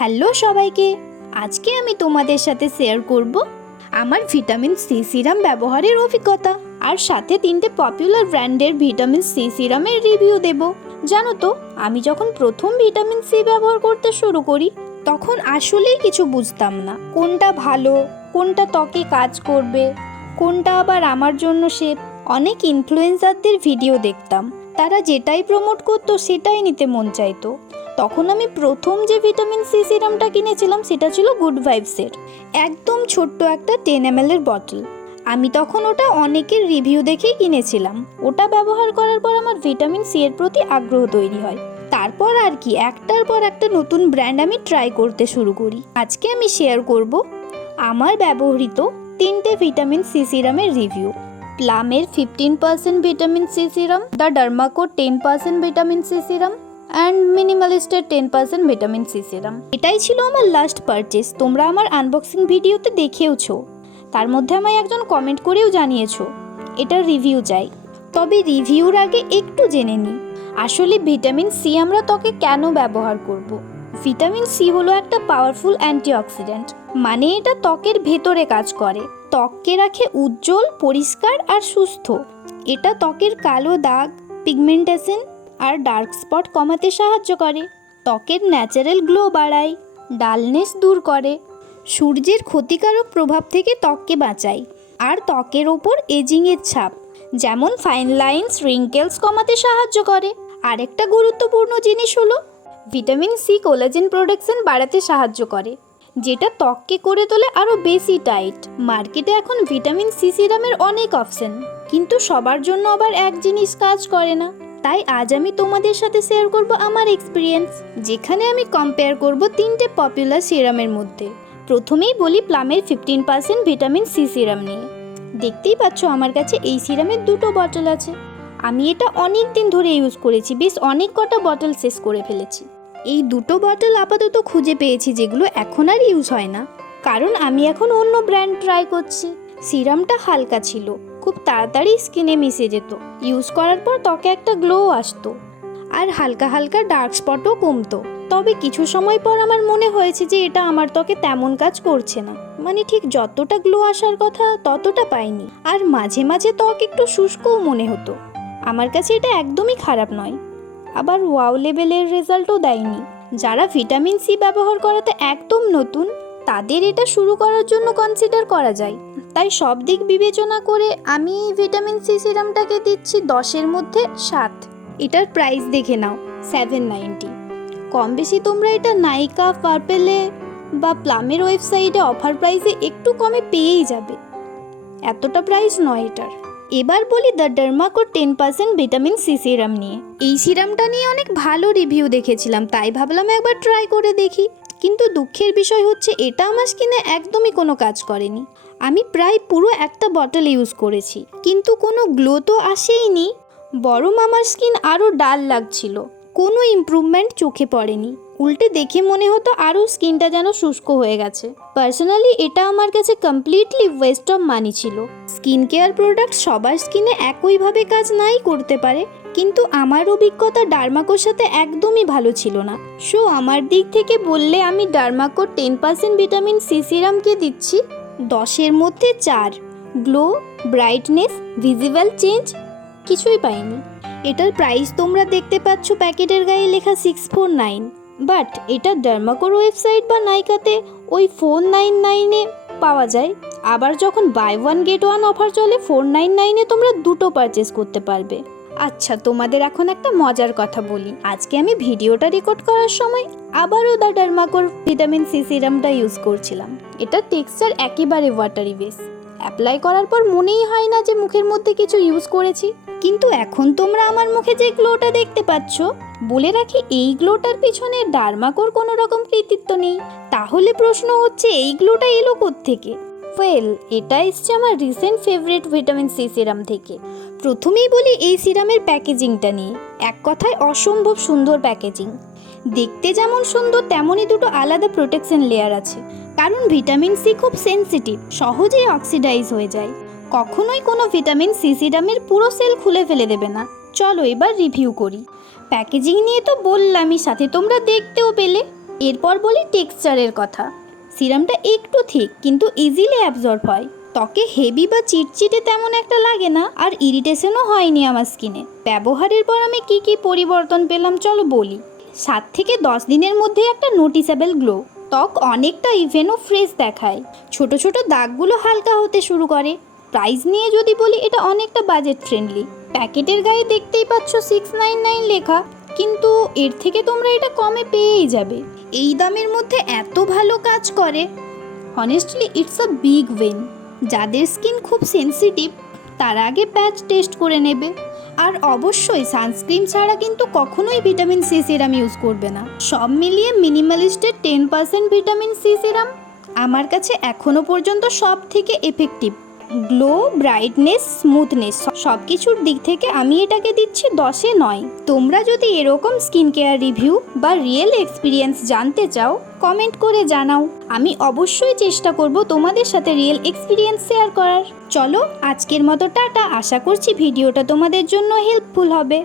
Hello সবাইকে, আজকে আমি তোমাদের সাথে শেয়ার করব আমার ভিটামিন সি সিরাম ব্যবহারের অভিজ্ঞতা আর সাথে 3টে পপুলার ব্র্যান্ডের ভিটামিন সি সিরামের রিভিউ দেব। জানো তো, আমি যখন প্রথম ভিটামিন সি ব্যবহার করতে শুরু করি তখন আসলেই কিছু বুঝতাম না, কোনটা ভালো, কোনটা ত্বকে কাজ করবে, কোনটা আবার আমার জন্য সেফ। অনেক ইনফ্লুয়েন্সারদের ভিডিও দেখতাম, তারা যেটাই প্রমোট করতো সেটাই নিতে মন চাইতো। তখন আমি প্রথম যে ভিটামিন সি সিরামটা কিনেছিলাম সেটা ছিল গুড ভাইবসের একদম ছোট্ট একটা 10 ml এর বটল। আমি তখন ওটা অনেকের রিভিউ দেখেই কিনেছিলাম। ওটা ব্যবহার করার পর আমার ভিটামিন সি এর প্রতি আগ্রহ তৈরি হয়। তারপর আর কি একটার পর একটা নতুন ব্র্যান্ড আমি ট্রাই করতে শুরু করি। আজকে আমি শেয়ার করব আমার ব্যবহৃত 3টে ভিটামিন সি সিরামের রিভিউ। প্লামের 15% vitamin C serum, the Derma Co 10% vitamin C serum and মিনিমালিস্টের 10% ভিটামিন সি সিরাম। এটাই ছিল আমার লাস্ট পারচেস। তোমরা আমার আনবক্সিং ভিডিওতে দেখেওছো, তার মধ্যে আমায় একজন কমেন্ট করেও জানিয়েছো এটার রিভিউ চাই। তবে রিভিউর আগে একটু জেনে নিই আসলে ভিটামিন সি আমরা ত্বকে কেন ব্যবহার করব। ভিটামিন সি হলো একটা পাওয়ারফুল অ্যান্টিঅক্সিডেন্ট, মানে এটা ত্বকের ভেতরে কাজ করে, ত্বককে রাখে উজ্জ্বল, পরিষ্কার আর সুস্থ। এটা ত্বকের কালো দাগ, পিগমেন্টেশন আর ডার্ক স্পট কমাতে সাহায্য করে, ত্বকের ন্যাচারাল গ্লো বাড়ায়, ডালনেস দূর করে, সূর্যের ক্ষতিকারক প্রভাব থেকে ত্বককে বাঁচায়, আর ত্বকের ওপর এজিংয়ের ছাপ যেমন ফাইন লাইনস, রিঙ্কেলস কমাতে সাহায্য করে। আরেকটা গুরুত্বপূর্ণ জিনিস হলো ভিটামিন সি কোলাজেন প্রোডাকশন বাড়াতে সাহায্য করে, যেটা ত্বককে করে তোলে আরও বেশি টাইট। মার্কেটে এখন ভিটামিন সি সিরামের অনেক অপশন, কিন্তু সবার জন্য আবার এক জিনিস কাজ করে না। তাই আজ আমি তোমাদের সাথে শেয়ার করব আমার এক্সপিরিয়েন্স, যেখানে আমি কম্পেয়ার করব 3টে পপুলার সিরামের মধ্যে। প্রথমেই বলি প্লামের 15% ভিটামিন সি সিরাম নিয়ে। দেখতেই পাচ্ছ আমার কাছে এই সিরামের 2টো বটল আছে। আমি এটা অনেক দিন ধরে ইউজ করেছি, বেশ অনেক কটা বটল শেষ করে ফেলেছি। এই 2টো বটল আপাতত খুঁজে পেয়েছি যেগুলো এখন আর ইউজ হয় না, কারণ আমি এখন অন্য ব্র্যান্ড ট্রাই করছি। সিরামটা হালকা ছিল, খুব তাড়াতাড়ি স্কিনে মিশে যেত, ইউজ করার পর ত্বকে একটা গ্লো আসতো আর হালকা হালকা ডার্ক স্পটও কমতো। তবে কিছু সময় পর আমার মনে হয়েছে যে এটা আমার ত্বকে তেমন কাজ করছে না, মানে ঠিক যতটা গ্লো আসার কথা ততটা পাইনি, আর মাঝে মাঝে ত্বক একটু শুষ্কও মনে হতো। আমার কাছে এটা একদমই খারাপ নয়, আবার ওয়াও লেভেলের রেজাল্টও দেয়নি। যারা ভিটামিন সি ব্যবহার করাতে একদম নতুন তাদের এটা শুরু করার জন্য কনসিডার করা যায়। তাই সব দিক বিবেচনা করে আমি ভিটামিন সি সিরামটাকে দিচ্ছি 10-এর মধ্যে 7। এটার প্রাইস দেখে নাও, 790। কম বেশি তোমরা এটা নাইকা, পার্পেলে বা প্লামের ওয়েবসাইটে অফার প্রাইসে একটু কমে পেয়েই যাবে, এতটা প্রাইস নয় এটার। এবার বলি the Derma Co 10% vitamin C serum নিয়ে। এই সিরামটা নিয়ে অনেক ভালো রিভিউ দেখেছিলাম, তাই ভাবলাম একবার ট্রাই করে দেখি। কিন্তু দুঃখের বিষয় হচ্ছে এটা আমার স্কিনে একদমই কোনো কাজ করেনি। আমি প্রায় পুরো একটা বটল ইউজ করেছি, কিন্তু কোনো গ্লো তো আসেইনি, বরং আমার স্কিন আরও ডাল লাগছিল। কোনো ইমপ্রুভমেন্ট চোখে পড়েনি, উল্টে দেখে মনে হতো আরও স্কিনটা যেন শুষ্ক হয়ে গেছে। পার্সোনালি এটা আমার কাছে কমপ্লিটলি ওয়েস্ট অফ মানি ছিল। স্কিন কেয়ার প্রোডাক্ট সবার স্কিনে একইভাবে কাজ নাই করতে পারে, কিন্তু আমার অভিজ্ঞতা ডার্মাকোর সাথে একদমই ভালো ছিল না। সো আমার দিক থেকে বললে আমি ডার্মাকোর 10% ভিটামিন সি সিরামকে দিচ্ছি 10-এর মধ্যে 4। গ্লো, ব্রাইটনেস, ভিজিবল চেঞ্জ কিছুই পাইনি। এটার প্রাইস তোমরা দেখতে পাচ্ছ প্যাকেটের গায়ে লেখা 649, বাট এটা ডার্মাকোর ওয়েবসাইট বা নাইকাতে ওই 499-এ পাওয়া যায়। আবার যখন বাই 1 গেট 1 অফার চলে 499-এ তোমরা 2টো পারচেস করতে পারবে। আচ্ছা, তোমাদের এখন একটা মজার কথা বলি। আজকে আমি ভিডিওটা রেকর্ড করার সময় আবারও দ্য ডার্মাকোর ভিটামিন সি সিরামটা ইউজ করছিলাম। এটার টেক্সচার একেবারে ওয়াটারি বেস, অ্যাপ্লাই করার পর মনেই হয় না যে মুখের মধ্যে কিছু ইউজ করেছি। কিন্তু এখন তোমরা আমার মুখে যে গ্লোটা দেখতে পাচ্ছ, বলে রাখি এই গ্লোটার পিছনে ডার্মাকোর কোনো রকম কৃতিত্ব নেই। তাহলে প্রশ্ন হচ্ছে এই গ্লোটা এলো কোত্থেকে? ওয়েল, এটা এসছে আমার recent favourite vitamin C serum থেকে। প্রথমেই বলি এই সিরামের প্যাকেজিংটা নিয়ে। এক কথায় অসম্ভব সুন্দর প্যাকেজিং। দেখতে যেমন সুন্দর তেমনই 2টো আলাদা প্রোটেকশন লেয়ার আছে, কারণ ভিটামিন সি খুব সেনসিটিভ, সহজেই অক্সিডাইজ হয়ে যায়। কখনোই কোনো ভিটামিন সি সিরামের পুরো সেল খুলে ফেলে দেবে না। চলো এবার রিভিউ করি। প্যাকেজিং নিয়ে তো বললামই, সাথে তোমরা দেখতেও পেলে। এরপর বলি টেক্সচারের কথা। সিরামটা একটু থিক কিন্তু ইজিলি অ্যাবজর্ব হয়। ত্বকে হেভি বা চিটচিটে তেমন একটা লাগে না, আর ইরিটেশনও হয়নি আমার স্কিনে। ব্যবহারের পর আমি কি কি পরিবর্তন পেলাম চলো বলি। 7 থেকে 10 দিনের মধ্যে একটা নোটিসেবল গ্লো। ত্বক অনেকটা ইভেন ও ফ্রেশ দেখায়। ছোট ছোট দাগগুলো হালকা হতে শুরু করে। প্রাইস নিয়ে যদি বলি, এটা অনেকটা বাজেট ফ্রেন্ডলি। প্যাকেটের গায়ে দেখতেই পাচ্ছ 699 লেখা, কিন্তু এর থেকে তোমরা এটা কমে পেয়েই যাবে। এই দামের মধ্যে এত ভালো কাজ করে, honestly it's a big win. যাদের স্কিন খুব সেন্সিটিভ তারা আগে প্যাচ টেস্ট করে নেবে। আর অবশ্যই সানস্ক্রিন ছাড়া কিন্তু কখনোই ভিটামিন সি সিরাম ইউজ করবে না। সব মিলিয়ে মিনিমালিস্টের 10% ভিটামিন সি সিরাম আমার কাছে এখনো পর্যন্ত সব থেকে এফেক্টিভ। গ্লো, ব্রাইটনেস, স্মুথনেস সব কিছুর দিক থেকে আমি এটাকে দিচ্ছি 10-এ 9। তোমরা যদি এরকম স্কিন কেয়ার রিভিউ বা রিয়েল এক্সপিরিয়েন্স জানতে চাও কমেন্ট করে জানাও। আমি অবশ্যই চেষ্টা করব তোমাদের সাথে রিয়েল এক্সপিরিয়েন্স শেয়ার করার। চলো আজকের মতো টাটা। আশা করছি ভিডিওটা তোমাদের জন্য হেল্পফুল হবে।